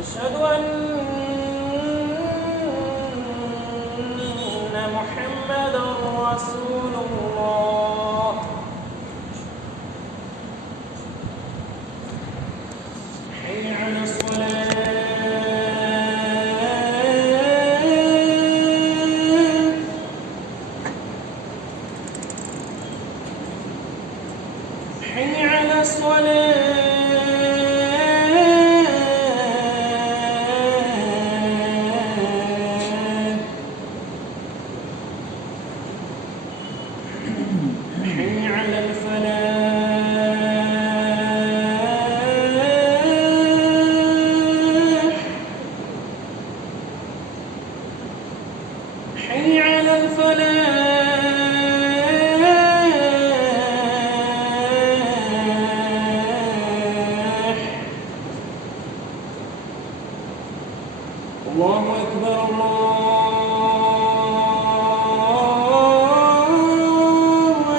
أشهد أن محمدا رسول الله. حي على الصلاة. حي على الصلاة. حي على الفلاح. حي على الفلاح. الله أكبر الله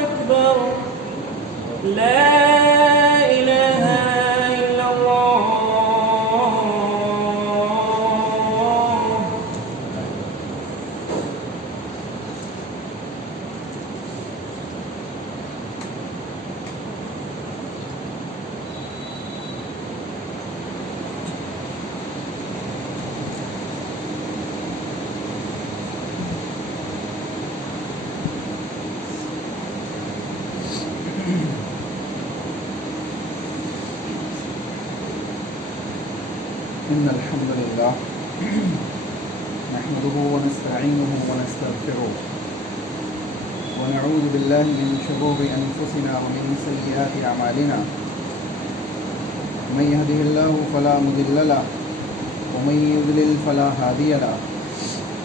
أكبر. لا إله إلا الله. إن الحمد لله نحمده ونستعينه ونستغفره ونعوذ بالله من شرور أنفسنا ومن سيئات أعمالنا. من يهده الله فلا مضل له ومن يضلل فلا هادي له.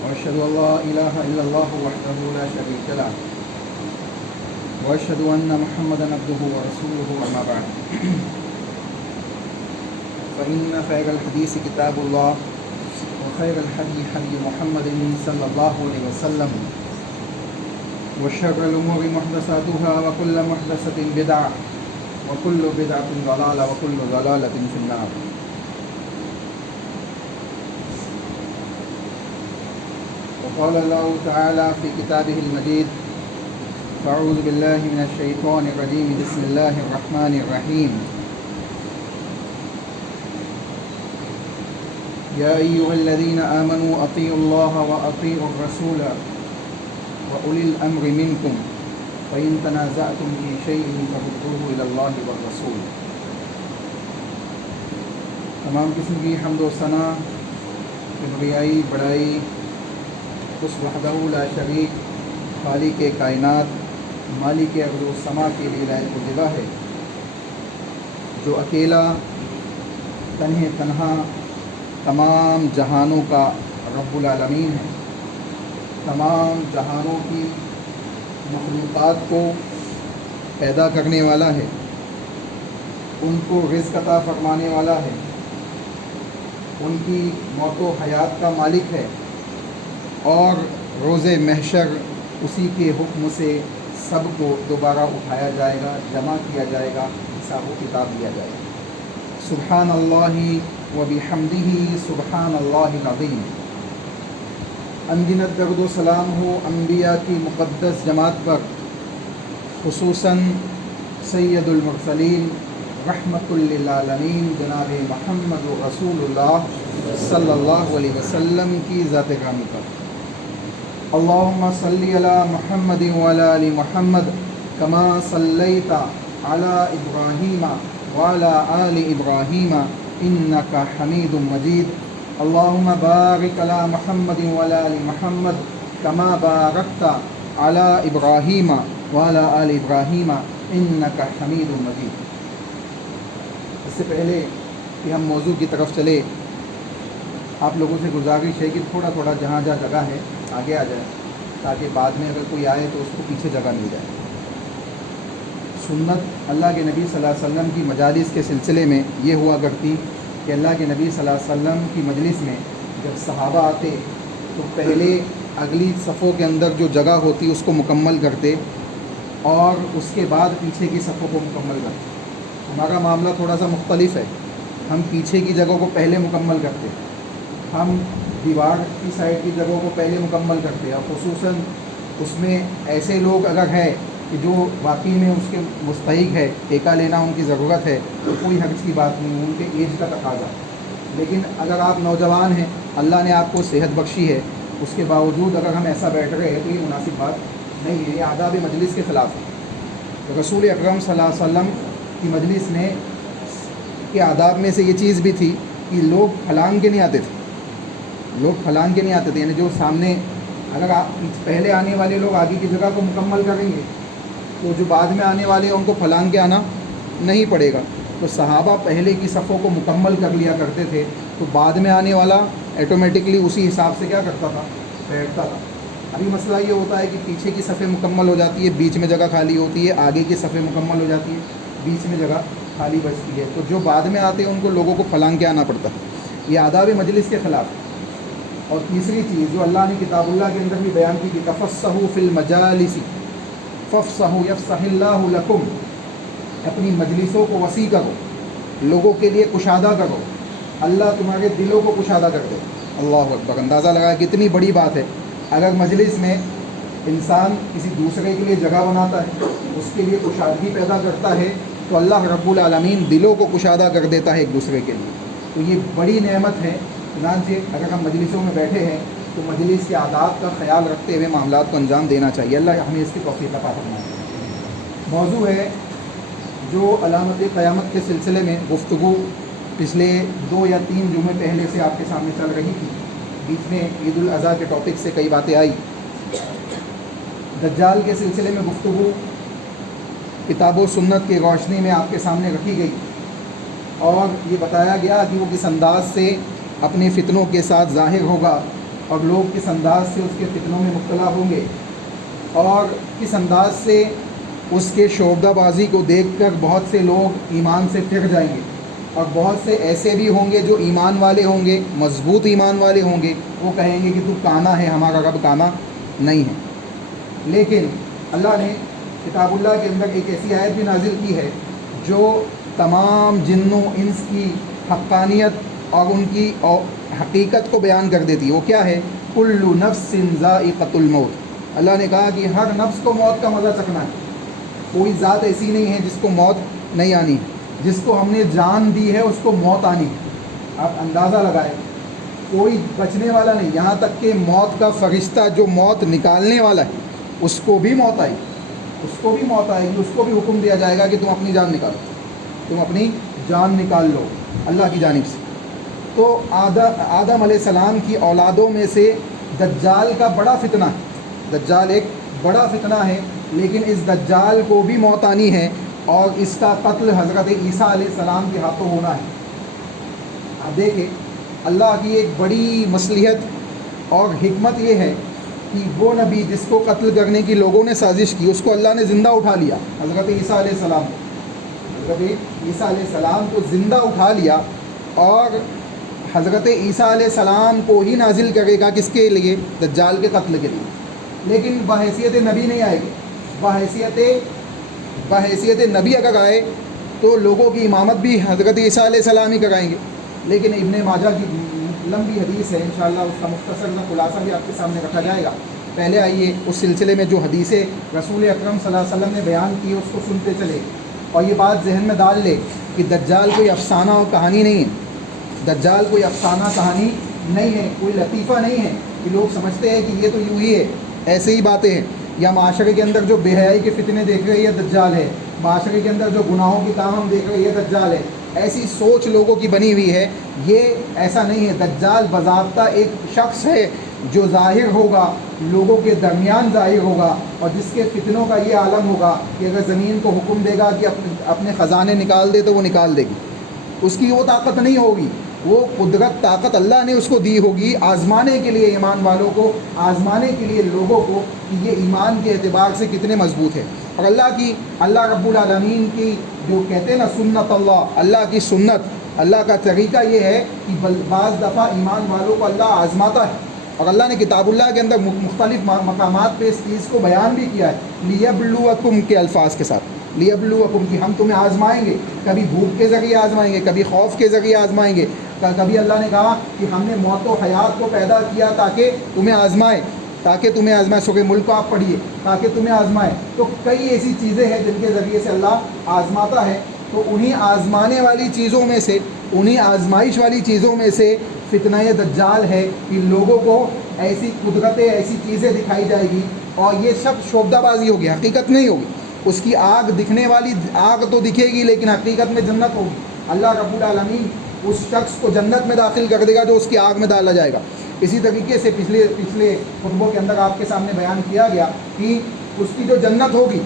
وأشهد أن لا إله إلا الله وحده لا شريك له وأشهد أن محمدا عبده ورسوله. أما بعد، فإن خير الحديث كتاب الله وخير الهدي هدي محمد صلى الله عليه وسلم وشر الأمور محدثاتها وكل محدثة بدعة وكل بدعة ضلالة وكل ضلالة في النار. وقال الله تعالى في كتابه المجيد: فأعوذ بالله من الشيطان الرجيم. بسم الله الرحمن الرحيم. يا أيها الذين آمنوا أطيعوا الله وأطيعوا الرسول وأولي الأمر منكم فإن تنازعتم في شيء فردوه إلى الله والرسول. تمام قسم کی حمد و ثنا، کبریائی، بڑائی اس وحدہ لا شریک خالق کائنات مالک ارض و سما کے لیے لائق و زیبا ہے، جو اکیلا تنہا تمام جہانوں کا رب العالمین ہے، تمام جہانوں کی مخلوقات کو پیدا کرنے والا ہے، ان کو رزق عطا فرمانے والا ہے، ان کی موت و حیات کا مالک ہے، اور روز محشر اسی کے حکم سے سب کو دوبارہ اٹھایا جائے گا، جمع کیا جائے گا، حساب و کتاب دیا جائے گا۔ سبحان اللہ وبحمدہ سبحان اللہ العظیم۔ انگنت درد و سلام ہو انبیاء کی مقدس جماعت پر، خصوصاً سید المرسلین رحمۃ للعالمین جناب محمد رسول اللہ صلی اللہ علیہ وسلم کی ذات گرامی پر۔ اللہم صلی علی محمد وعلی آل محمد کما صلیت علی ابراہیم وعلی آل ابراہیم انک حمید مجید۔ اللہم بارک علی محمد وعلی آل محمد کما بارکت علی ابراہیم وعلی آل ابراہیم انک حمید مجید۔ اس سے پہلے کہ ہم موضوع کی طرف چلے، آپ لوگوں سے گزارش ہے کہ تھوڑا تھوڑا جہاں جگہ ہے آگے آ جائے، تاکہ بعد میں اگر کوئی آئے تو اس کو پیچھے جگہ مل جائے۔ سنت اللہ کے نبی صلی اللہ علیہ وسلم کی مجالس کے سلسلے میں یہ ہوا کرتی کہ اللہ کے نبی صلی اللہ علیہ وسلم کی مجلس میں جب صحابہ آتے تو پہلے اگلی صفوں کے اندر جو جگہ ہوتی اس کو مکمل کرتے اور اس کے بعد پیچھے کی صفوں کو مکمل کرتے۔ ہمارا معاملہ تھوڑا سا مختلف ہے، ہم پیچھے کی جگہ کو پہلے مکمل کرتے، ہم دیوار کی سائڈ کی جگہوں کو پہلے مکمل کرتے، اور خصوصاً اس میں ایسے لوگ اگر ہے کہ جو واقعی میں اس کے مستحق ہے، ٹیکہ لینا ان کی ضرورت ہے، تو کوئی حرج کی بات نہیں، ان کے ایج کا تقاضا۔ لیکن اگر آپ نوجوان ہیں، اللہ نے آپ کو صحت بخشی ہے، اس کے باوجود اگر ہم ایسا بیٹھ رہے ہیں تو یہ مناسب بات نہیں ہے، یہ آداب مجلس کے خلاف ہے۔ تو رسول اکرم صلی اللہ علیہ وسلم کی مجلس نے کے آداب میں سے یہ چیز بھی تھی کہ لوگ پھلانگ کے نہیں آتے تھے، لوگ پھلانگ کے نہیں آتے تھے، یعنی جو سامنے اگر آپ پہلے آنے والے لوگ آگے کی جگہ کو مکمل کریں گے تو جو بعد میں آنے والے ہیں ان کو پھلانگ کے آنا نہیں پڑے گا۔ تو صحابہ پہلے کی صفوں کو مکمل کر لیا کرتے تھے، تو بعد میں آنے والا ایٹومیٹکلی اسی حساب سے کیا کرتا تھا، بیٹھتا تھا۔ ابھی مسئلہ یہ ہوتا ہے کہ پیچھے کی صفیں مکمل ہو جاتی ہے، بیچ میں جگہ خالی ہوتی ہے، آگے کی صفیں مکمل ہو جاتی ہے، بیچ میں جگہ خالی بچتی ہے، تو جو بعد میں آتے ہیں ان کو لوگوں کو پھلانگ کے آنا پڑتا ہے، یہ آداب مجلس کے خلاف ہے۔ اور تیسری چیز جو اللہ نے کتاب اللہ کے اندر بھی بیان کی کہ تفصحوا فی المجالس فافصحوا یفصح اللہ لکم، اپنی مجلسوں کو وسیع کرو، لوگوں کے لیے کشادہ کرو، اللہ تمہارے دلوں کو کشادہ کر دے۔ اللہ اکبر، اندازہ لگایا کتنی بڑی بات ہے۔ اگر مجلس میں انسان کسی دوسرے کے لیے جگہ بناتا ہے، اس کے لیے کشادگی پیدا کرتا ہے، تو اللہ رب العالمین دلوں کو کشادہ کر دیتا ہے ایک دوسرے کے لیے، تو یہ بڑی نعمت ہے۔ چنانچہ اگر ہم مجلسوں میں بیٹھے ہیں تو مجلس کے آداب کا خیال رکھتے ہوئے معاملات کو انجام دینا چاہیے، اللہ ہمیں اس کی توفیق عطا فرمائے۔ موضوع ہے جو علامت قیامت کے سلسلے میں گفتگو پچھلے 2 یا 3 جمعے پہلے سے آپ کے سامنے چل رہی تھی، بیچ میں عید الاضحیٰ کے ٹاپک سے کئی باتیں آئی۔ دجال کے سلسلے میں گفتگو کتاب و سنت کی روشنی میں آپ کے سامنے رکھی گئی، اور یہ بتایا گیا کہ وہ کس انداز سے اپنے فتنوں کے ساتھ ظاہر ہوگا، اور لوگ کس انداز سے اس کے فتنوں میں مبتلا ہوں گے، اور کس انداز سے اس کے شعبدہ بازی کو دیکھ کر بہت سے لوگ ایمان سے پھر جائیں گے، اور بہت سے ایسے بھی ہوں گے جو ایمان والے ہوں گے، مضبوط ایمان والے ہوں گے، وہ کہیں گے کہ تو کانا ہے، ہمارا رب کانا نہیں ہے۔ لیکن اللہ نے کتاب اللہ کے اندر ایک ایسی آیت بھی نازل کی ہے جو تمام جن و انس کی حقانیت اور ان کی حقیقت کو بیان کر دیتی ہے۔ وہ کیا ہے؟ کل نفس ذائقۃ الموت۔ اللہ نے کہا کہ ہر نفس کو موت کا مزہ چکھنا ہے، کوئی ذات ایسی نہیں ہے جس کو موت نہیں آنی، جس کو ہم نے جان دی ہے اس کو موت آنی ہے۔ آپ اندازہ لگائیں، کوئی بچنے والا نہیں، یہاں تک کہ موت کا فرشتہ جو موت نکالنے والا ہے اس کو بھی موت آئی، اس کو بھی موت آئے گی، اس کو بھی حکم دیا جائے گا کہ تم اپنی جان نکالو، تم اپنی جان نکال لو اللہ کی جانب سے۔ تو آدم علیہ السلام کی اولادوں میں سے دجال کا بڑا فتنہ ہے، دجال ایک بڑا فتنہ ہے، لیکن اس دجال کو بھی موت آنی ہے، اور اس کا قتل حضرت عیسیٰ علیہ السلام کے ہاتھوں ہونا ہے۔ اب دیکھیں اللہ کی ایک بڑی مصلحت اور حکمت یہ ہے کہ وہ نبی جس کو قتل کرنے کی لوگوں نے سازش کی، اس کو اللہ نے زندہ اٹھا لیا، حضرت عیسیٰ علیہ السلام کو، حضرت عیسیٰ علیہ السلام کو زندہ اٹھا لیا، اور حضرت عیسیٰ علیہ السلام کو ہی نازل کرے گا کس کے لیے؟ دجال کے قتل کے لیے، لیکن بحیثیت نبی نہیں آئے گی۔ بحیثیت نبی اگر آئے تو لوگوں کی امامت بھی حضرت عیسیٰ علیہ السلام ہی کرائیں گے۔ لیکن ابن ماجہ کی لمبی حدیث ہے، انشاءاللہ اس کا مختصر سا خلاصہ بھی آپ کے سامنے رکھا جائے گا۔ پہلے آئیے اس سلسلے میں جو حدیثیں رسول اکرم صلی اللہ علیہ وسلم نے بیان کی اس کو سنتے چلے، اور یہ بات ذہن میں ڈال لے کہ دجال کوئی افسانہ اور کہانی نہیں ہے، دجال کوئی افسانہ کہانی نہیں ہے، کوئی لطیفہ نہیں ہے کہ لوگ سمجھتے ہیں کہ یہ تو یوں ہی ہے، ایسے ہی باتیں ہیں، یا معاشرے کے اندر جو بے حیائی کے فتنے دیکھ رہے ہیں یہ دجال ہے، معاشرے کے اندر جو گناہوں کی تاہم دیکھ رہے ہیں یہ دجال ہے، ایسی سوچ لوگوں کی بنی ہوئی ہے۔ یہ ایسا نہیں ہے، دجال باضابطہ ایک شخص ہے جو ظاہر ہوگا، لوگوں کے درمیان ظاہر ہوگا، اور جس کے فتنوں کا یہ عالم ہوگا کہ اگر زمین کو حکم دے گا کہ اپنے خزانے نکال دے تو وہ نکال دے گی، اس کی وہ طاقت نہیں ہوگی، وہ قدرت طاقت اللہ نے اس کو دی ہوگی آزمانے کے لیے، ایمان والوں کو آزمانے کے لیے، لوگوں کو کہ یہ ایمان کے اعتبار سے کتنے مضبوط ہے۔ اور اللہ رب العالمین کی جو کہتے ہیں نا سنت اللہ کی سنت، اللہ کا طریقہ یہ ہے کہ بعض دفعہ ایمان والوں کو اللہ آزماتا ہے، اور اللہ نے کتاب اللہ کے اندر مختلف مقامات پہ اس چیز کو بیان بھی کیا ہے، لیبلوکم کے الفاظ کے ساتھ، لیبلوکم کی ہم تمہیں آزمائیں گے، کبھی بھوک کے ذریعے آزمائیں گے، کبھی خوف کے ذریعے آزمائیں گے، کبھی اللہ نے کہا کہ ہم نے موت و حیات کو پیدا کیا تاکہ تمہیں آزمائے، سورہ ملک کو آپ پڑھیے، تاکہ تمہیں آزمائے۔ تو کئی ایسی چیزیں ہیں جن کے ذریعے سے اللہ آزماتا ہے، تو انہی آزمانے والی چیزوں میں سے، انہی آزمائش والی چیزوں میں سے فتنہ دجال ہے کہ لوگوں کو ایسی قدرتیں، ایسی چیزیں دکھائی جائے گی، اور یہ سب شعبدہ بازی ہوگی، حقیقت نہیں ہوگی۔ اس کی آگ دکھنے والی آگ تو دکھے گی، لیکن حقیقت میں جنت ہوگی۔ اللہ رب العالمین اس شخص کو جنت میں داخل کر دے گا جو اس کی آگ میں ڈالا جائے گا۔ اسی طریقے سے پچھلے خطبوں کے اندر آپ کے سامنے بیان کیا گیا کہ اس کی جو جنت ہوگی،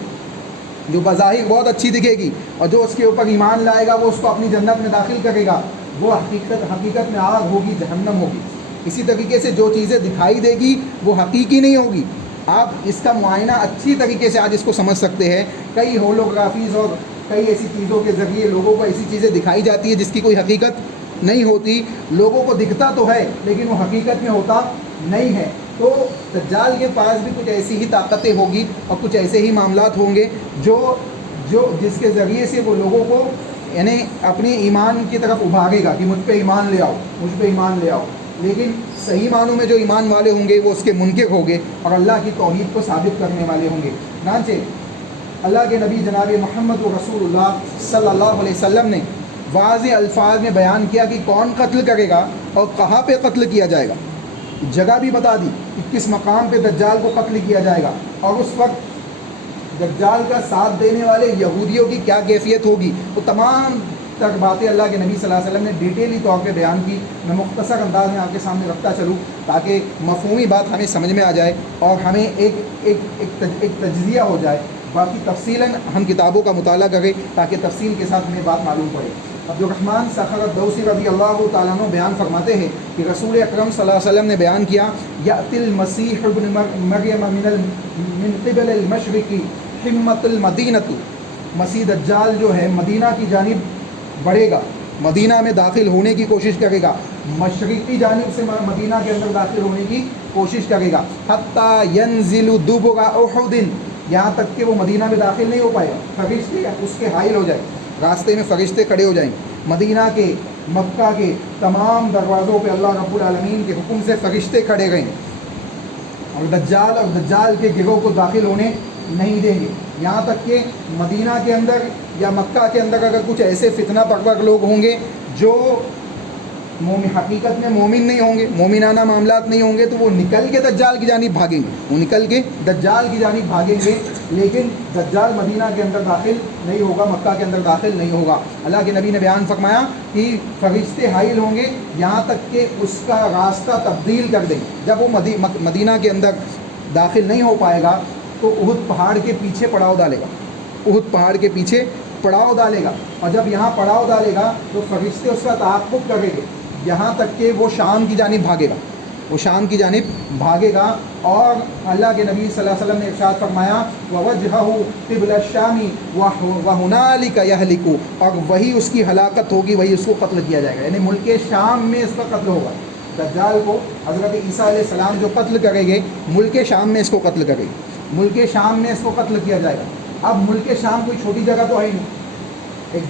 جو بظاہر بہت اچھی دکھے گی، اور جو اس کے اوپر ایمان لائے گا وہ اس کو اپنی جنت میں داخل کرے گا، وہ حقیقت میں آگ ہوگی، جہنم ہوگی۔ اسی طریقے سے جو چیزیں دکھائی دے گی وہ حقیقی نہیں ہوگی۔ آپ اس کا معائنہ اچھی طریقے سے آج اس کو سمجھ سکتے ہیں۔ کئی ہولوگرافیز اور کئی ایسی چیزوں کے ذریعے لوگوں کو ایسی چیزیں دکھائی جاتی ہے جس کی کوئی حقیقت نہیں ہوتی، لوگوں کو دکھتا تو ہے لیکن وہ حقیقت میں ہوتا نہیں ہے۔ تو دجال کے پاس بھی کچھ ایسی ہی طاقتیں ہوگی اور کچھ ایسے ہی معاملات ہوں گے جو جس کے ذریعے سے وہ لوگوں کو یعنی اپنے ایمان کی طرف ابھارے گا کہ مجھ پہ ایمان لے آؤ، مجھ پہ ایمان لے آؤ، لیکن صحیح معنوں میں جو ایمان والے ہوں گے وہ اس کے منکر ہوں گے اور اللہ کی توحید کو ثابت کرنے والے ہوں گے۔ چنانچہ اللہ کے نبی جناب محمد رسول اللہ صلی اللہ علیہ وسلم نے واضح الفاظ میں بیان کیا کہ کون قتل کرے گا اور کہاں پہ قتل کیا جائے گا، جگہ بھی بتا دی کہ کس مقام پہ دجال کو قتل کیا جائے گا، اور اس وقت دجال کا ساتھ دینے والے یہودیوں کی کیا کیفیت ہوگی۔ وہ تمام تک باتیں اللہ کے نبی صلی اللہ علیہ وسلم نے ڈیٹیلی طور پہ بیان کی۔ میں مختصر انداز میں آپ کے سامنے رکھتا چلوں تاکہ مفہومی بات ہمیں سمجھ میں آ جائے اور ہمیں ایک تجزیہ ہو جائے۔ باقی تفصیلاً ہم کتابوں کا مطالعہ کریں تاکہ تفصیل کے ساتھ ہمیں بات معلوم پڑے۔ عبد الرحمن صخر الدوسی رضی اللہ تعالیٰ عنہ بیان فرماتے ہیں کہ رسول اکرم صلی اللہ علیہ وسلم نے بیان کیا، یأتی المسیح ابن مریم من قبل المشرق حمت المدینۃ، مسیح دجال جو ہے مدینہ کی جانب بڑھے گا، مدینہ میں داخل ہونے کی کوشش کرے گا، مشرقی جانب سے مدینہ کے اندر داخل ہونے کی کوشش کرے گا، حتی ینزل دبر احد، یہاں تک کہ وہ مدینہ میں داخل نہیں ہو پائے گا، فرشتے اس کے حائل ہو جائیں، راستے میں فرشتے کھڑے ہو جائیں۔ مدینہ کے، مکہ کے تمام دروازوں پہ اللہ رب العالمین کے حکم سے فرشتے کھڑے گئے اور دجال کے گروہ کو داخل ہونے نہیں دیں گے، یہاں تک کہ مدینہ کے اندر یا مکہ کے اندر اگر کچھ ایسے فتنہ پرور لوگ ہوں گے جو حقیقت میں مومن نہیں ہوں گے، مومنانہ معاملات نہیں ہوں گے، تو وہ نکل کے دجال کی جانب بھاگیں گے، وہ نکل کے دجال کی جانب بھاگیں گے، لیکن دجال مدینہ کے اندر داخل نہیں ہوگا، مکہ کے اندر داخل نہیں ہوگا۔ اللہ کے نبی نے بیان فرمایا کہ فرشتے حائل ہوں گے یہاں تک کہ اس کا راستہ تبدیل کر دیں گے۔ جب وہ مدینہ کے اندر داخل نہیں ہو پائے گا تو احد پہاڑ کے پیچھے پڑاؤ ڈالے گا، احد پہاڑ کے پیچھے پڑاؤ ڈالے گا، اور جب یہاں پڑاؤ ڈالے گا تو فرشتے اس کا تعاقب کریں گے یہاں تک کہ وہ شام کی جانب بھاگے گا، وہ شام کی جانب بھاگے گا۔ اور اللہ کے نبی صلی اللہ علیہ وسلم نے ارشاد فرمایا وَوَجْهَهُ قِبْلَ الشَّامِ وَهُنَالِكَ يَهْلِكُ، اور وہی اس کی ہلاکت ہوگی، وہی اس کو قتل کیا جائے گا، یعنی ملک شام میں اس کا قتل ہوگا۔ دجال کو حضرت عیسیٰ علیہ السلام جو قتل کریں گے ملک شام میں اس کو قتل کریں گے، ملک شام میں اس کو قتل کیا جائے گا۔ اب ملک شام کوئی چھوٹی جگہ تو ہے ہی نہیں، ایک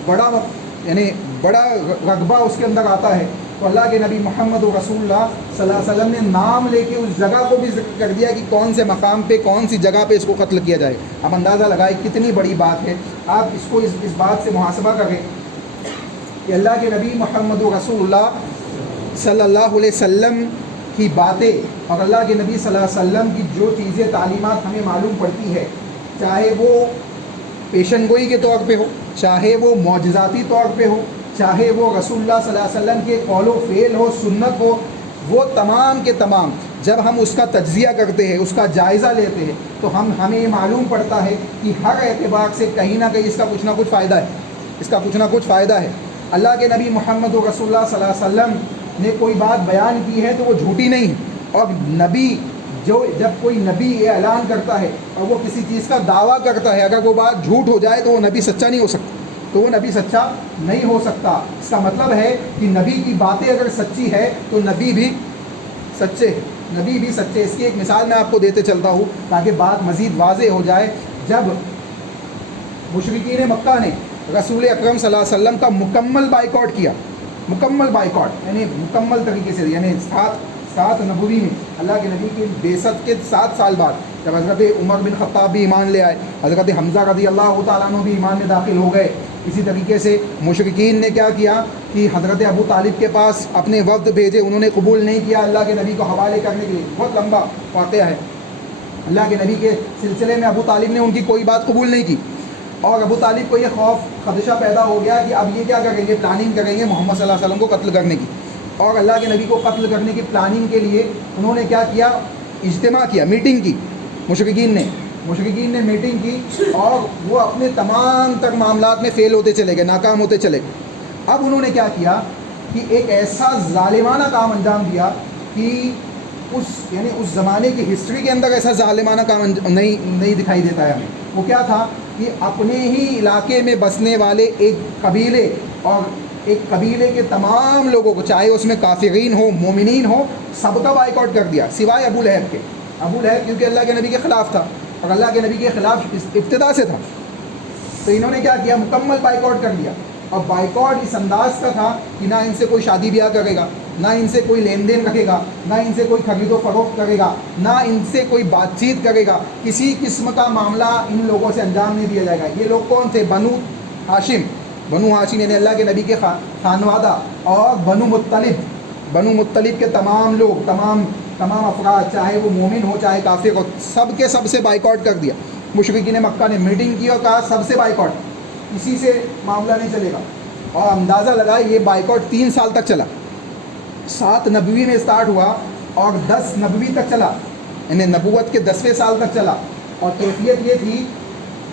بڑا رقبہ اس کے اندر آتا ہے، تو اللہ کے نبی محمد رسول اللہ صلی اللہ علیہ وسلم نے نام لے کے اس جگہ کو بھی ذکر کر دیا کہ کون سے مقام پہ، کون سی جگہ پہ اس کو قتل کیا جائے۔ اب اندازہ لگائے کتنی بڑی بات ہے، آپ اس کو اس بات سے محاسبہ کریں کہ اللہ کے نبی محمد رسول اللہ صلی اللہ علیہ وسلم کی باتیں اور اللہ کے نبی صلی اللہ علیہ وسلم کی جو چیزیں تعلیمات ہمیں معلوم پڑتی ہے، چاہے وہ پیشن گوئی کے طور پہ ہو، چاہے وہ معجزاتی طور پہ ہو، چاہے وہ رسول اللہ صلی اللہ علیہ وسلم کے قول و فعل ہو، سنت ہو، وہ تمام کے تمام جب ہم اس کا تجزیہ کرتے ہیں، اس کا جائزہ لیتے ہیں، تو ہمیں یہ معلوم پڑتا ہے کہ ہر اعتبار سے کہیں نہ کہیں اس کا کچھ نہ کچھ فائدہ ہے، اس کا کچھ نہ کچھ فائدہ ہے۔ اللہ کے نبی محمد رسول اللہ صلی اللہ علیہ وسلم نے کوئی بات بیان کی ہے تو وہ جھوٹی نہیں ہے، اور نبی جب کوئی نبی یہ اعلان کرتا ہے اور وہ کسی چیز کا دعویٰ کرتا ہے، اگر وہ بات جھوٹ ہو جائے تو وہ نبی سچا نہیں ہو سکتا، تو وہ نبی سچا نہیں ہو سکتا۔ اس کا مطلب ہے کہ نبی کی باتیں اگر سچی ہے تو نبی بھی سچے ہیں۔ نبی بھی سچے. اس کی ایک مثال میں آپ کو دیتے چلتا ہوں تاکہ بات مزید واضح ہو جائے. جب مشرکین مکہ نے رسول اکرم صلی اللہ علیہ وسلم کا مکمل بائیکاٹ کیا, مکمل بائیکاٹ یعنی مکمل طریقے سے, یعنی سات نبوی میں اللہ کے نبی کی بعثت کے 7 سال بعد جب حضرت عمر بن خطاب بھی ایمان لے آئے, حضرت حمزہ رضی اللہ تعالیٰ عنہ بھی ایمان میں داخل ہو گئے, اسی طریقے سے مشرکین نے کیا کیا کہ حضرت ابو طالب کے پاس اپنے وفد بھیجے, انہوں نے قبول نہیں کیا اللہ کے نبی کو حوالے کرنے کے لیے. بہت لمبا واقعہ ہے. اللہ کے نبی کے سلسلے میں ابو طالب نے ان کی کوئی بات قبول نہیں کی, اور ابو طالب کو یہ خوف خدشہ پیدا ہو گیا کہ اب یہ کیا کریں گے, پلاننگ کریں گے محمد صلی اللہ علیہ وسلم کو قتل کرنے کی. اور اللہ کے نبی کو قتل کرنے کی پلاننگ کے لیے انہوں نے کیا کیا, اجتماع کیا, میٹنگ کی. مشرکین نے میٹنگ کی اور وہ اپنے تمام تر معاملات میں فیل ہوتے چلے گئے, ناکام ہوتے چلے گئے. اب انہوں نے کیا کیا کہ ایک ایسا ظالمانہ کام انجام دیا کہ اس زمانے کی ہسٹری کے اندر ایسا ظالمانہ کام نہیں دکھائی دیتا ہے ہمیں. وہ کیا تھا کہ اپنے ہی علاقے میں بسنے والے ایک قبیلے اور ایک قبیلے کے تمام لوگوں کو, چاہے اس میں کافرین ہو مومنین ہو, سب کا بائیکاٹ کر دیا سوائے ابو لہب کے. ابو لہب کیونکہ اللہ کے نبی کے خلاف تھا اور اللہ کے نبی کے خلاف ابتدا سے تھا, تو انہوں نے کیا کیا, مکمل بائیکاٹ کر دیا. اور بائیکاٹ اس انداز کا تھا کہ نہ ان سے کوئی شادی بیاہ کرے گا, نہ ان سے کوئی لین دین رکھے گا, نہ ان سے کوئی خرید و فروخت کرے گا, نہ ان سے کوئی بات چیت کرے گا. کسی قسم کا معاملہ ان لوگوں سے انجام نہیں دیا جائے گا. یہ لوگ کون تھے؟ بنو ہاشم یعنی اللہ کے نبی کے خانوادہ, اور بنو مطلب کے تمام لوگ, تمام افراد, چاہے وہ مومن ہو چاہے کافر ہو, سب کے سب سے بائیکاٹ کر دیا. مشرکین مکہ نے میٹنگ کی اور کہا سب سے بائیکاٹ, اسی سے معاملہ نہیں چلے گا. اور اندازہ لگائے یہ بائیکاٹ 3 سال تک چلا. 7 نبوی میں اسٹارٹ ہوا اور 10 نبوی تک چلا, یعنی نبوت کے 10ویں سال تک چلا. اور کیفیت یہ تھی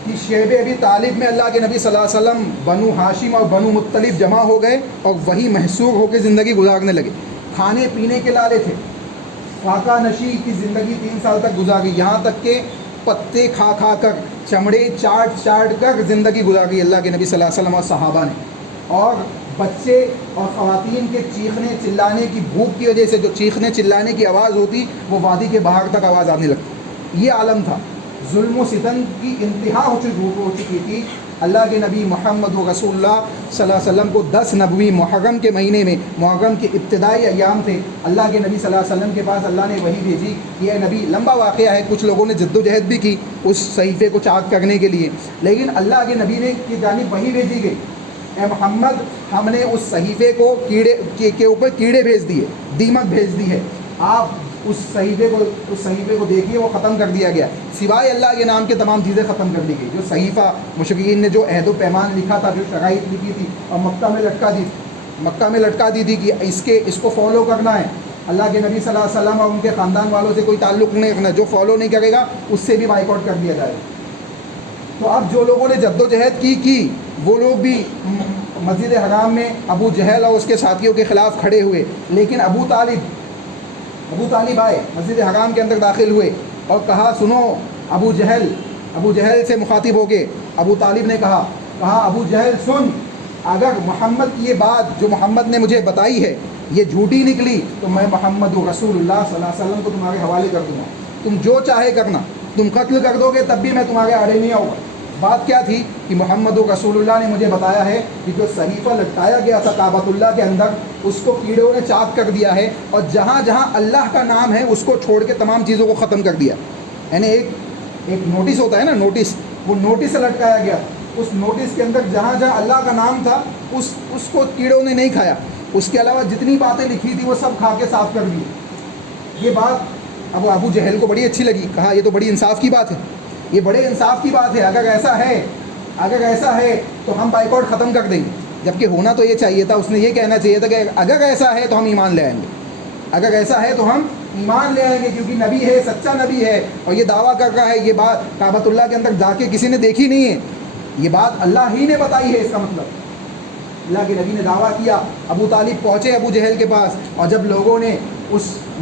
کہ شیب ابی طالب میں اللہ کے نبی صلی اللہ علیہ وسلم بنو ہاشم اور بنو مطلب جمع ہو گئے اور وہی محصور ہو کے زندگی گزارنے لگے. کھانے پینے کے لالے تھے, فاقہ نشی کی زندگی 3 سال تک گزاری, یہاں تک کہ پتے کھا کر, چمڑے چاٹ کر زندگی گزاری اللہ کے نبی صلی اللہ علیہ وسلم اور صحابہ نے. اور بچے اور خواتین کے چیخنے چلانے کی بھوک کی وجہ سے جو چیخنے چلانے کی آواز ہوتی وہ وادی کے باہر تک آواز آنے لگتی. یہ عالم تھا. ظلم و ستم کی انتہا ہو چکی تھی. اللہ کے نبی محمد رسول اللہ صلی اللہ علیہ وسلم کو 10 نبوی محرم کے مہینے میں, محرم کے ابتدائی ایام تھے, اللہ کے نبی صلی اللہ علیہ وسلم کے پاس اللہ نے وحی بھیجی. یہ نبی لمبا واقعہ ہے, کچھ لوگوں نے جد و جہد بھی کی اس صحیفے کو چاک کرنے کے لیے, لیکن اللہ کے نبی نے کی جانب وحی بھیجی گئی, اے محمد ہم نے اس صحیفے کو کے اوپر کیڑے بھیج دیے, دیمک بھیج دی ہے, آپ اس صحیفے کو دیکھیے, وہ ختم کر دیا گیا. سوائے اللہ کے نام کے تمام چیزیں ختم کر دی گئی. جو صحیفہ مشرکین نے جو عہد و پیمان لکھا تھا, جو شرائط لکھی تھی اور مکہ میں لٹکا دی تھی کہ اس کو فالو کرنا ہے, اللہ کے نبی صلی اللہ علیہ وسلم اور ان کے خاندان والوں سے کوئی تعلق نہیں رکھنا, جو فالو نہیں کرے گا اس سے بھی بائیکاٹ کر دیا جائے. تو اب جو لوگوں نے جد و جہد کی وہ لوگ بھی مسجد حرام میں ابو جہل اور اس کے ساتھیوں کے خلاف کھڑے ہوئے. لیکن ابو طالب آئے, مسجد حرام کے اندر داخل ہوئے اور کہا سنو ابو جہل سے مخاطب ہو کے ابو طالب نے کہا ابو جہل سن, اگر محمد کی یہ بات جو محمد نے مجھے بتائی ہے یہ جھوٹی نکلی تو میں محمد رسول اللہ صلی اللہ علیہ وسلم کو تمہارے حوالے کر دوں گا. تم جو چاہے کرنا, تم قتل کر دو گے تب بھی میں تمہارے آڑے نہیں آؤں گا. بات کیا تھی کہ محمد رسول اللہ نے مجھے بتایا ہے کہ جو صحیفہ لٹکایا گیا تھا کعبۃ اللہ کے اندر اس کو کیڑوں نے چاک کر دیا ہے, اور جہاں جہاں اللہ کا نام ہے اس کو چھوڑ کے تمام چیزوں کو ختم کر دیا. یعنی ایک نوٹس ہوتا ہے نا, نوٹس, وہ نوٹس لٹکایا گیا. اس نوٹس کے اندر جہاں جہاں اللہ کا نام تھا اس کو کیڑوں نے نہیں کھایا. اس کے علاوہ جتنی باتیں لکھی تھی وہ سب کھا کے صاف کر دی. یہ بات ابو جہل کو بڑی اچھی لگی, کہا یہ تو بڑی انصاف کی بات ہے, یہ بڑے انصاف کی بات ہے. اگر ایسا ہے تو ہم بائیکاٹ ختم کر دیں گے. جبکہ ہونا تو یہ چاہیے تھا, اس نے یہ کہنا چاہیے تھا کہ اگر ایسا ہے تو ہم ایمان لے آئیں گے, کیونکہ نبی ہے, سچا نبی ہے, اور یہ دعویٰ کر رہا ہے. یہ بات کعبۃ اللہ کے اندر جا کے کسی نے دیکھی نہیں ہے, یہ بات اللہ ہی نے بتائی ہے. اس کا مطلب اللہ کے نبی نے دعویٰ کیا. ابو طالب پہنچے ابو جہل کے پاس, اور جب لوگوں نے اس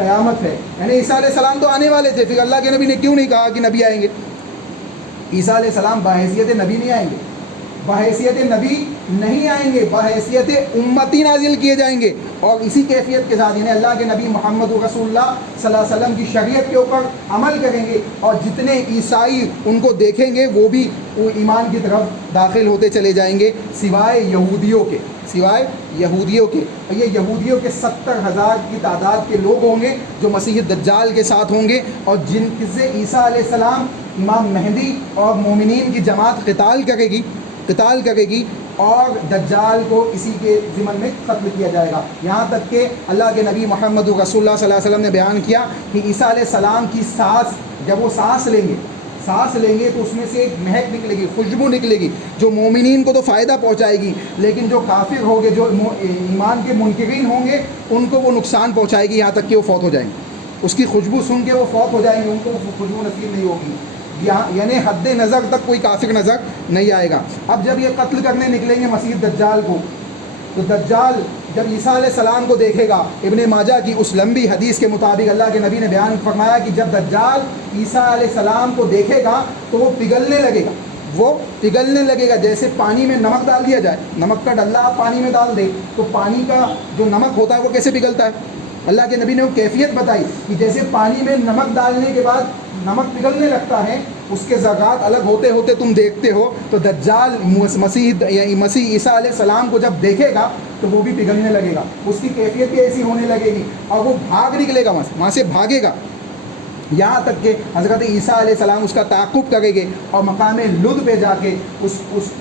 قیامت ہے. یعنی عیسیٰ علیہ السلام تو آنے والے تھے, پھر اللہ کے نبی نے کیوں نہیں کہا کہ نبی آئیں گے؟ عیسیٰ علیہ السلام بحیثیت نبی نہیں آئیں گے, بحیثیت نبی نہیں آئیں گے, بحیثیت امتی نازل کیے جائیں گے. اور اسی کیفیت کے ساتھ یعنی اللہ کے نبی محمد رسول اللہ صلی اللہ علیہ وسلم کی شریعت کے اوپر عمل کریں گے, اور جتنے عیسائی ان کو دیکھیں گے وہ بھی ایمان کی طرف داخل ہوتے چلے جائیں گے, سوائے یہودیوں کے, سوائے یہودیوں کے. اور یہ یہودیوں کے 70,000 کی تعداد کے لوگ ہوں گے جو مسیح دجال کے ساتھ ہوں گے, اور جن سے عیسیٰ علیہ السلام, امام مہدی اور مومنین کی جماعت قتال کرے گی, اور دجال کو اسی کے ضمن میں قتل کیا جائے گا. یہاں تک کہ اللہ کے نبی محمد رسول اللہ صلی اللہ علیہ وسلم نے بیان کیا کہ عیسیٰ علیہ السلام کی سانس, جب وہ سانس لیں گے تو اس میں سے ایک مہک نکلے گی, خوشبو نکلے گی, جو مومنین کو تو فائدہ پہنچائے گی, لیکن جو کافر ہوں گے, جو ایمان کے منکرین ہوں گے, ان کو وہ نقصان پہنچائے گی, یہاں تک کہ وہ فوت ہو جائیں گے. اس کی خوشبو سن کے وہ فوت ہو جائیں گے, ان کو وہ خوشبو نصیب نہیں ہوگی. یعنی حد نظر تک کوئی کافر نظر نہیں آئے گا. اب جب یہ قتل کرنے نکلیں گے مسیح دجال کو, تو دجال جب عیسیٰ علیہ السلام کو دیکھے گا, ابن ماجہ کی اس لمبی حدیث کے مطابق اللہ کے نبی نے بیان فرمایا کہ جب دجال عیسیٰ علیہ السلام کو دیکھے گا تو وہ پگھلنے لگے گا, جیسے پانی میں نمک ڈال دیا جائے, نمک کا ڈلہ آپ پانی میں ڈال دیں تو پانی کا جو نمک ہوتا ہے وہ کیسے پگھلتا ہے. اللہ کے نبی نے وہ کیفیت بتائی کہ جیسے پانی میں نمک ڈالنے کے بعد نمک پگھلنے لگتا ہے, اس کے ذرات الگ ہوتے ہوتے تم دیکھتے ہو, تو دجال مسیح عیسیٰ علیہ السلام کو جب دیکھے گا تو وہ بھی پگھلنے لگے گا, اس کی کیفیت بھی ایسی ہونے لگے گی, اور وہ بھاگ نکلے گا, وہاں سے بھاگے گا, یہاں تک کہ حضرت عیسیٰ علیہ السلام اس کا تعاقب کریں گے, اور مقام لد پہ جا کے وہ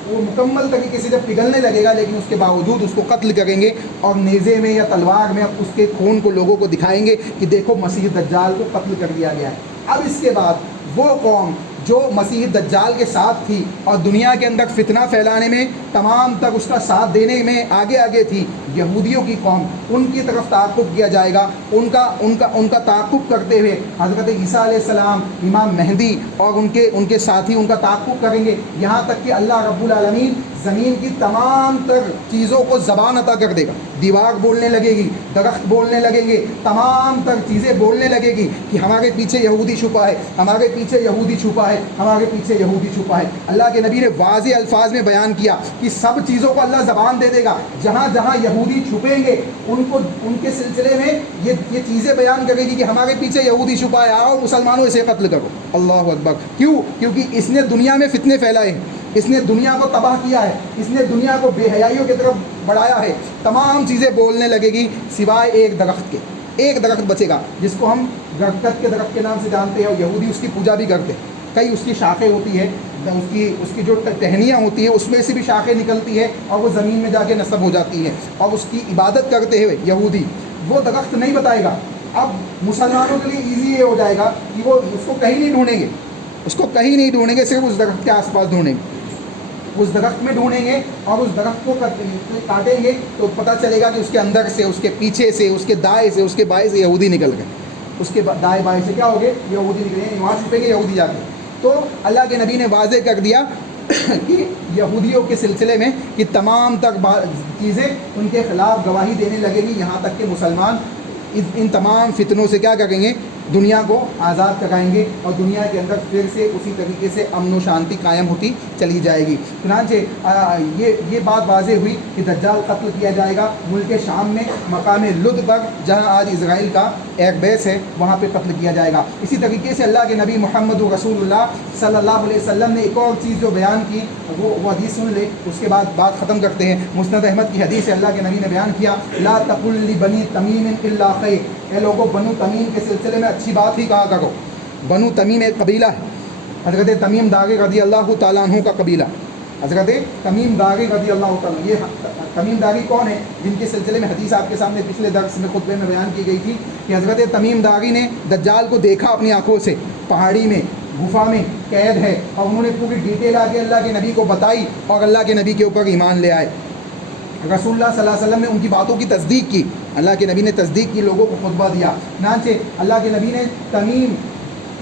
مکمل طریقے سے جب پگھلنے لگے گا, لیکن اس کے باوجود اس کو قتل کریں گے, اور نیزے میں یا تلوار میں اس کے خون کو لوگوں کو دکھائیں گے کہ دیکھو مسیح دجال کو قتل کر دیا گیا ہے. اب اس کے بعد وہ قوم جو مسیح دجال کے ساتھ تھی اور دنیا کے اندر فتنہ پھیلانے میں تمام تک اس کا ساتھ دینے میں آگے تھی, یہودیوں کی قوم, ان کی طرف تعاقب کیا جائے گا. ان کا تعاقب کرتے ہوئے حضرت عیسیٰ علیہ السلام, امام مہدی اور ان کے ساتھی ان کا تعاقب کریں گے, یہاں تک کہ اللہ رب العالمین زمین کی تمام تر چیزوں کو زبان عطا کر دے گا. دیوار بولنے لگے گی, درخت بولنے لگیں گے, تمام تر چیزیں بولنے لگے گی کہ ہمارے پیچھے یہودی چھپا ہے, ہمارے پیچھے یہودی چھپا ہے, ہمارے پیچھے یہودی چھپا ہے. اللہ کے نبی نے واضح الفاظ میں بیان کیا کہ سب چیزوں کو اللہ زبان دے دے گا, جہاں جہاں یہودی چھپیں گے ان کے سلسلے میں یہ چیزیں بیان کرے گی کہ ہمارے پیچھے یہودی چھپا ہے, آؤ مسلمانوں اسے قتل کرو. اللہ اکبر. کیوں؟ کیونکہ اس نے دنیا میں فتنے پھیلائے ہیں, اس نے دنیا کو تباہ کیا ہے, اس نے دنیا کو بے حیائیوں کی طرف بڑھایا ہے. تمام چیزیں بولنے لگے گی سوائے ایک درخت کے. ایک درخت بچے گا جس کو ہم گرگت کے درخت کے نام سے جانتے ہیں, اور یہودی اس کی پوجا بھی کرتے ہیں. کئی اس کی شاخیں ہوتی ہے, اس کی جو ٹہنیاں ہوتی ہیں اس میں سے بھی شاخیں نکلتی ہے, اور وہ زمین میں جا کے نصب ہو جاتی ہے, اور اس کی عبادت کرتے ہوئے یہودی وہ درخت نہیں بتائے گا. اب مسلمانوں کے لیے ایزی یہ ہو جائے گا کہ وہ اس کو کہیں نہیں ڈھونڈیں گے, صرف اس درخت کے آس پاس ڈھونڈیں گے, اس درخت میں ڈھونڈیں گے, اور اس درخت کو کاٹیں گے تو پتہ چلے گا کہ اس کے اندر سے, اس کے پیچھے سے, اس کے دائیں سے, اس کے بائیں سے یہودی نکل گئے. اس کے دائیں بائیں سے کیا ہو گئے؟ یہودی نکلے ہیں, وہاں چھپیں گے یہودی جا کے. تو اللہ کے نبی نے واضح کر دیا کہ یہودیوں کے سلسلے میں کہ تمام تک چیزیں ان کے خلاف گواہی دینے لگے گی, یہاں تک کہ مسلمان ان تمام فتنوں سے کیا کریں گے؟ دنیا کو آزاد کرائیں گے, اور دنیا کے اندر پھر سے اسی طریقے سے امن و شانتی قائم ہوتی چلی جائے گی. چنانچہ یہ بات واضح ہوئی کہ دجال قتل کیا جائے گا ملک شام میں, مقام لد پر, جہاں آج اسرائیل کا ایک بیس ہے, وہاں پہ قتل کیا جائے گا. اسی طریقے سے اللہ کے نبی محمد رسول اللہ صلی اللہ علیہ وسلم نے ایک اور چیز جو بیان کی, وہ حدیث سن لے, اس کے بعد بات ختم کرتے ہیں. مسند احمد کی حدیث ہے, اللہ کے نبی نے بیان کیا, لا تقل لبنی تمیم الا خیر, اے لوگوں بنو تمیم کے سلسلے میں اچھی بات ہی کہا کرو. بنو تمیم ایک قبیلہ ہے, حضرت تمیم داری رضی اللہ تعالیٰ عنہ کا قبیلہ, حضرت تمیم داری رضی اللہ تعالیٰ. یہ تمیم داری کون ہے؟ جن کے سلسلے میں حدیث آپ کے سامنے پچھلے درس میں خطبے میں بیان کی گئی تھی کہ حضرت تمیم داری نے دجال کو دیکھا اپنی آنکھوں سے, پہاڑی میں, گفا میں قید ہے, اور انہوں نے پوری ڈیٹیل آ کے اللہ کے نبی کو بتائی, اور اللہ کے نبی کے اوپر ایمان لے آئے. رسول اللہ صلی اللہ علیہ وسلم نے ان کی باتوں کی تصدیق کی, اللہ کے نبی نے تصدیق کی, لوگوں کو خطبہ دیا. چنانچہ اللہ کے نبی نے تمیم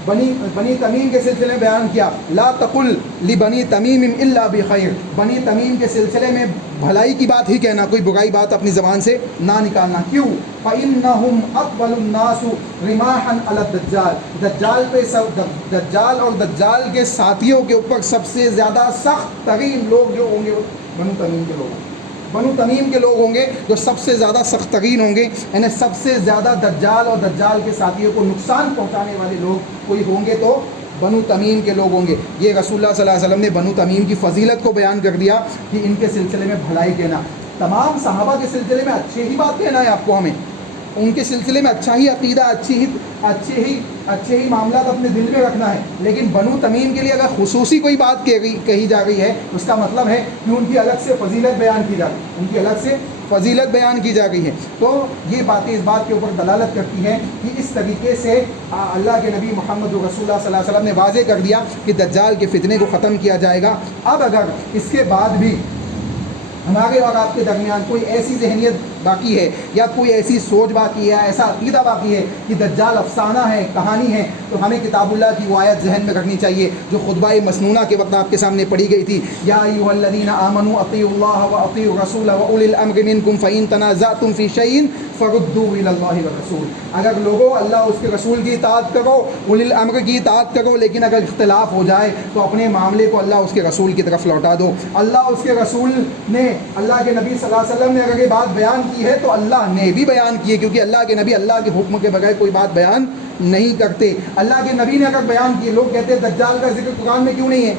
بنی تمیم کے سلسلے میں بیان کیا، لا تقل لبنی تمیم الا بخیر، بنی تمیم کے سلسلے میں بھلائی کی بات ہی کہنا، کوئی برائی بات اپنی زبان سے نہ نکالنا۔ کیوں؟ فَإِنَّهُمْ أَقْبَلُ النَّاسُ رِمَاحًا عَلَى الدَّجَّالِ، دجال اور دجال کے ساتھیوں کے اوپر سب سے زیادہ سخت ترین لوگ جو ہوں گے بنو تمیم کے لوگ ہیں، بنو تمیم کے لوگ ہوں گے جو سب سے زیادہ سخت ترین ہوں گے، یعنی سب سے زیادہ دجال اور دجال کے ساتھیوں کو نقصان پہنچانے والے لوگ کوئی ہوں گے تو بنو تمیم کے لوگ ہوں گے۔ یہ رسول اللہ صلی اللہ علیہ وسلم نے بنو تمیم کی فضیلت کو بیان کر دیا کہ ان کے سلسلے میں بھلائی کہنا، تمام صحابہ کے سلسلے میں اچھے ہی بات کہنا ہے آپ کو، ہمیں ان کے سلسلے میں اچھا ہی عقیدہ، اچھے ہی معاملات اپنے دل میں رکھنا ہے، لیکن بنو تمیم کے لیے اگر خصوصی کوئی بات کہی جا رہی ہے اس کا مطلب ہے کہ ان کی الگ سے فضیلت بیان کی جا رہی ہے، ان کی الگ سے فضیلت بیان کی جا رہی ہے۔ تو یہ باتیں اس بات کے اوپر دلالت کرتی ہیں کہ اس طریقے سے اللہ کے نبی محمد رسول اللہ صلی اللہ علیہ وسلم نے واضح کر دیا کہ دجال کے فتنے کو ختم کیا جائے گا۔ اب اگر اس کے بعد بھی ہمارے اور آپ کے درمیان کوئی ایسی ذہنیت باقی ہے یا کوئی ایسی سوچ باقی ہے، ایسا عقیدہ باقی ہے کہ دجال افسانہ ہے، کہانی ہے، تو ہمیں کتاب اللہ کی وہ آیت ذہن میں رکھنی چاہیے جو خطبہ مسنونہ کے وقت آپ کے سامنے پڑھی گئی تھی، یا ایھا الذین آمنوا اطیعوا اللہ واطیعوا الرسول واولی الامر منکم فان تنازعتم فی شیء فردوہ الی اللہ والرسول۔ اگر لوگوں اللہ اس کے رسول کی اطاعت کرو، اولی الامر کی اطاعت کرو، لیکن اگر اختلاف ہو جائے تو اپنے معاملے کو اللہ اس کے رسول کی طرف لوٹا دو۔ اللہ اس کے رسول نے، اللہ کے نبی صلی اللہ علیہ وسلم نے اگر یہ بات بیان کی ہے تو اللہ نے بھی بیان کی ہے، کیونکہ اللہ کے نبی اللہ کے حکم کے بغیر کوئی بات بیان نہیں کرتے۔ اللہ کے نبی نے اگر بیان کی، لوگ کہتے ہیں دجال کا ذکر قرآن میں کیوں نہیں ہے،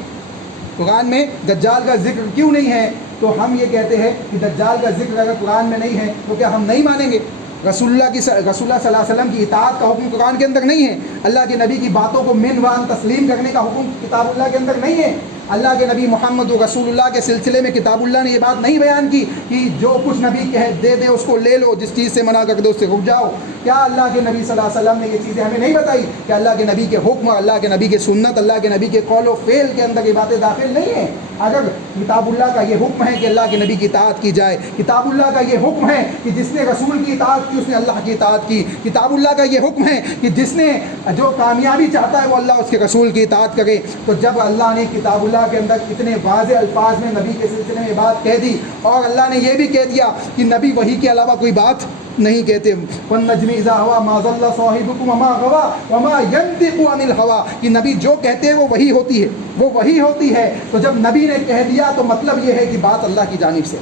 قرآن میں دجال کا ذکر کیوں نہیں ہے، تو ہم یہ کہتے ہیں کہ دجال کا ذکر اگر قرآن میں نہیں ہے تو کیا ہم نہیں مانیں گے؟ رسول اللہ صلی اللہ علیہ وسلم کی اطاعت کا حکم قرآن کے اندر نہیں ہے، اللہ کے نبی کی باتوں کو من وان تسلیم کرنے کا حکم کتاب اللہ کے اندر نہیں ہے، اللہ کے نبی محمد رسول اللہ کے سلسلے میں کتاب اللہ نے یہ بات نہیں بیان کی کہ جو کچھ نبی کہے دے دے اس کو لے لو، جس چیز سے منع کر دو اس سے رک جاؤ۔ کیا اللہ کے نبی صلی اللہ علیہ وسلم نے یہ چیزیں ہمیں نہیں بتائی کہ اللہ کے نبی کے حکم، اللہ کے نبی کے سنت، اللہ کے نبی کے قول و فعل کے اندر یہ باتیں داخل نہیں ہیں؟ اگر کتاب اللہ کا یہ حکم ہے کہ اللہ کے نبی کی اطاعت کی جائے، کتاب اللہ کا یہ حکم ہے کہ جس نے رسول کی اطاعت کی اس نے اللہ کی اطاعت کی، کتاب اللہ کا یہ حکم ہے کہ جس نے جو کامیابی چاہتا ہے وہ اللہ اس کے رسول کی اطاعت کرے، تو جب اللہ نے کتاب اللہ کے اندر اتنے واضح الفاظ میں نبی کے سلسلے میں بات کہہ دی اور اللہ نے یہ بھی کہہ دیا کہ نبی وحی کے علاوہ کوئی بات نہیں کہتے، وَالنَّجْمِ إِذَا هَوَىٰ مَا ضَلَّ صَاحِبُكُمْ وَمَا غَوَىٰ وَمَا يَنطِقُ عَنِ الْهَوَىٰ، کہ نبی جو کہتے ہیں وہ وحی ہوتی ہے، وہ وحی ہوتی ہے۔ تو جب نبی نے کہہ دیا تو مطلب یہ ہے کہ بات اللہ کی جانب سے،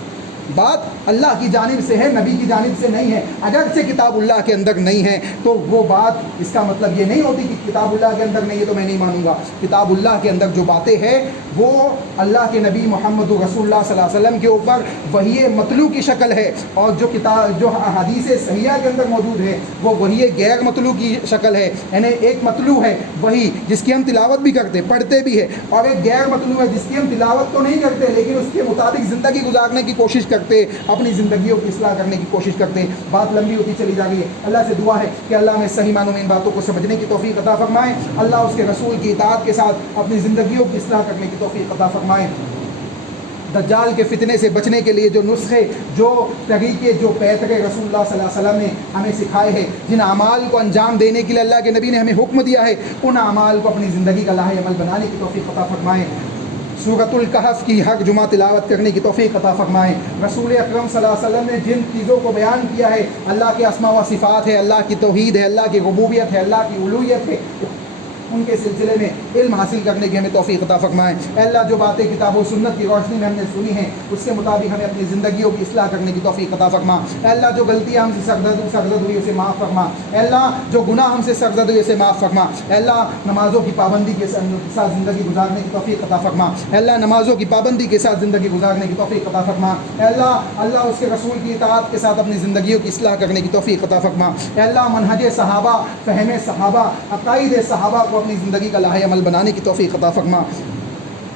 بات اللہ کی جانب سے ہے، نبی کی جانب سے نہیں ہے۔ اگرچہ کتاب اللہ کے اندر نہیں ہے تو وہ بات، اس کا مطلب یہ نہیں ہوتی کہ کتاب اللہ کے اندر نہیں ہے تو میں نہیں مانوں گا۔ کتاب اللہ کے اندر جو باتیں ہیں وہ اللہ کے نبی محمد رسول اللہ صلی اللہ علیہ وسلم کے اوپر وحی مطلوع کی شکل ہے، اور جو احادیث صحیحہ کے اندر موجود ہے وہ وحی غیر مطلوع کی شکل ہے، یعنی ایک مطلوع ہے وحی جس کی ہم تلاوت بھی کرتے پڑھتے بھی ہے، اور ایک غیر مطلوع ہے جس کی ہم تلاوت تو نہیں کرتے لیکن اس کے مطابق زندگی گزارنے کی کوشش کرتے، اپنی زندگیوں کی اصلاح کرنے کی کوشش کرتے۔ بات لمبی ہوتی چلی جا رہی ہے، اللہ سے دعا ہے کہ اللہ میں صحیح معنوں میں ان باتوں کو سمجھنے کی توفیق عطا فرمائے، اللہ اس کے رسول کی اطاعت کے ساتھ اپنی زندگیوں کی اصلاح کرنے کی توفیق عطا فرمائے۔ دجال کے فتنے سے بچنے کے لیے جو نسخے، جو طریقے، جو پیترے رسول اللہ صلی اللہ علیہ وسلم نے ہمیں سکھائے ہیں، جن اعمال کو انجام دینے کے لیے اللہ کے نبی نے ہمیں حکم دیا ہے، ان اعمال کو اپنی زندگی کا لاہ عمل بنانے کی توفیق عطا فرمائے۔ سورۃ الکہف کی ہر جمعہ تلاوت کرنے کی توفیق عطا فرمائے۔ رسول اکرم صلی اللہ علیہ وسلم نے جن چیزوں کو بیان کیا ہے، اللہ کے اسماء و صفات ہے، اللہ کی توحید ہے، اللہ کی ربوبیت ہے، اللہ کی الوہیت ہے، ان کے سلسلے میں علم حاصل کرنے کی ہمیں توفیق عطا فرمائے۔ اے اللہ جو باتیں کتاب و سنت کی روشنی میں ہم نے سنی ہیں اس کے مطابق ہمیں اپنی زندگیوں کی اصلاح کرنے کی توفیق عطا فرما۔ اے اللہ جو غلطیاں ہم سے سرزد ہوئی اسے معاف فرما۔ اے اللہ جو گناہ ہم سے سرزد ہوئی اسے معاف فرما۔ اے اللہ نمازوں کی پابندی کے ساتھ زندگی گزارنے کی توفیق عطا فرما۔ اے اللہ نمازوں کی پابندی کے ساتھ زندگی گزارنے کی توفیق عطا فرما۔ اے اللہ اس کے رسول کی اطاعت کے ساتھ اپنی زندگیوں کی اصلاح کرنے کی توفیق عطا فرما۔ اے اللہ منہج صحابہ، فہم صحابہ، عقائد صحابہ کو اپنی زندگی کا لاہ عمل بنانے کی توفیق عطا فرما۔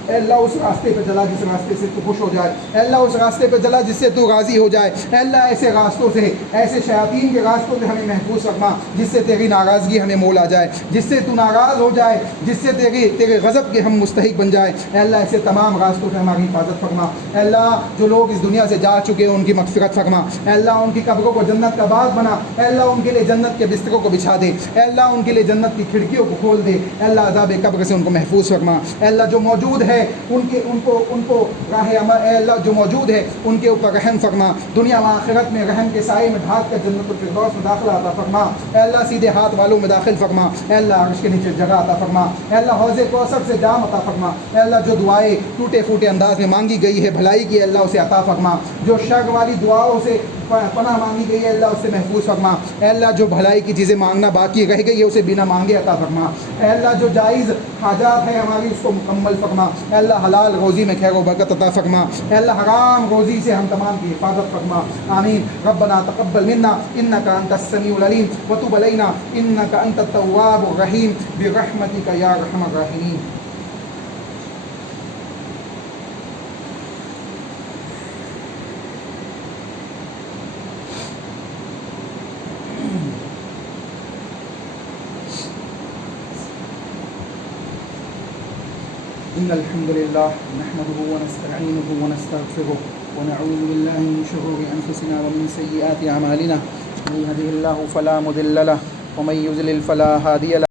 اے اللہ اس راستے پہ چلا جس راستے سے تو خوش ہو جائے، اے اللہ اس راستے پہ چلا جس سے تو راضی ہو جائے، اے اللہ ایسے راستوں سے، ایسے شیاطین کے راستوں سے ہمیں محفوظ فرما جس سے تیری ناراضگی ہمیں مول آ جائے، جس سے تو ناراض ہو جائے، جس سے تیرے غضب کے ہم مستحق بن جائے۔ اے اللہ ایسے تمام راستوں سے ہماری حفاظت فرما۔ اے اللہ جو لوگ اس دنیا سے جا چکے ہیں ان کی مغفرت فرما، اے اللہ ان کی قبروں کو جنت کا باغ بنا، اے اللہ ان کے لیے جنت کے بستروں کو بچھا دے، اے اللہ ان کے لیے جنت کی کھڑکیوں کو کھول دے، اے اللہ عذاب قبر سے ان کو محفوظ فرما۔ اے اللہ جو موجود ہے ان کو راہ عمل، اے اللہ جو موجود ہے ان کے اوپر رحم فرما، دنیا و آخرت میں رحم کے سائے میں ڈھانپ کر جنت الفردوس میں داخلہ عطا فرما۔ اے اللہ سیدھے ہاتھ والوں میں داخل فرما، اے اللہ عرش کے نیچے جگہ عطا فرما، اے اللہ حوض کوثر سے جام عطا فرما، اے اللہ جو دعائیں ٹوٹے پھوٹے انداز میں مانگی گئی ہے بھلائی کی، اللہ اسے عطا فرما، جو شر والی دعاؤں سے پناہ مانگی گئی ہے اللہ اس سے محفوظ فرما، اے اللہ جو بھلائی کی چیزیں مانگنا باقی رہ گئی ہے اسے بنا مانگے عطا فرما، اے اللہ جو جائز حاجات ہے ہماری اس کو مکمل فرما، اے اللہ حلال روزی میں خیر و برکت عطا فرما، اے اللہ حرام روزی سے ہم تمام کی حفاظت فرما، آمین۔ ربنا تقبل منا انك انت السميع العليم وتب علينا انك انت التواب الرحيم برحمتك يا ارحم الراحمين۔ إن الحمد لله نحمده ونستعينه ونستغفره ونعوذ بالله من شرور أنفسنا ومن سيئات أعمالنا، من يهده الله فلا مضل له ومن يضلل فلا هادي له۔